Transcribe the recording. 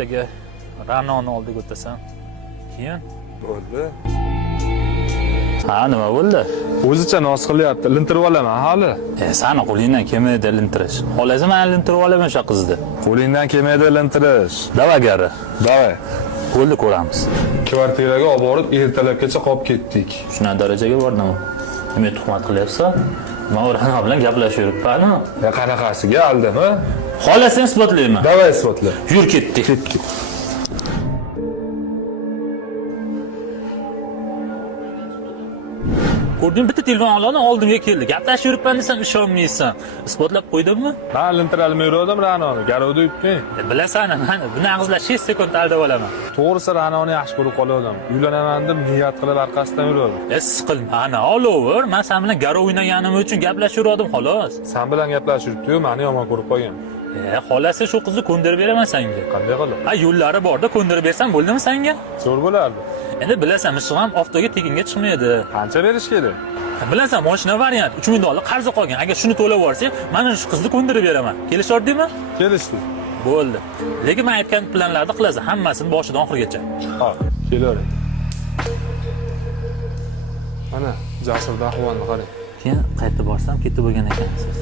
ertaga Ranoni oldiga o'tasan. Keyin Bo'ldi. ha, nima bo'ldi? O'zicha noz qilyapti. Lintirib olaman hali. Sani qo'lingdan kelmaydi lintirish. Xohlasa men lintirib olaman o'sha qizni. Qo'lingdan kelmaydi lintirish. Davagari. Davay. Bo'ldi, ko'ramiz. Kvartiraga olib borib ertalabgacha qolib ketdik. Shunaqa darajaga bordimi? Nima tuhmat qilyapsan? Men Ra'no bilan gaplashib yuribman. Ya qanaqasiga aldimi? Xohlasang isbotlayman. Davay isbotla. Yur ketdik. Ketdik. Ko'rding, bitta telefon oldim, oldimga keldi. Gaplashib yuribman desam ishonmaysan. Isbotlab qo'ydimmi? Men lintiralmay yurdim Ra'noni. Garovda yutding. Bilasan, men buni og'izlab 5 sekund aldab olaman. To'g'risi Ra'noni yaxshi ko'rib qoldim. Uylanaman deb niyat qilib orqasidan yurdim. Siqilma, ana olaver. Men sen bilan garov o'ynaganim uchun gaplashib yurdim, xolos. Sen bilan gaplashib yuribdi-yu, meni yomon ko'rib qolgan. Xolasi shu qizni ko'ndirib beraman senga. Qanday qilib? Yo'llari borda ko'ndirib bersam bo'ldimi senga? Zo'r bo'lardi. Endi bilasan, mishiq ham haftaga tekinga chiqmaydi. Qancha berish kerak? Bilasan, mashina variant 3000 dollar qarzi qolgan. Agar shuni to'lab yuborsang, mana shu qizni ko'ndirib beraman. Kelishordingmi? Kelishdik. Bo'ldi. Lekin men aytgan planlarni qilasan, hammasini boshidan oxirigacha. Ha, kelavering. Mana, Jasurda ahvolni qarang. Keyin qaytib borsam, ketib bo'lgan ekansiz.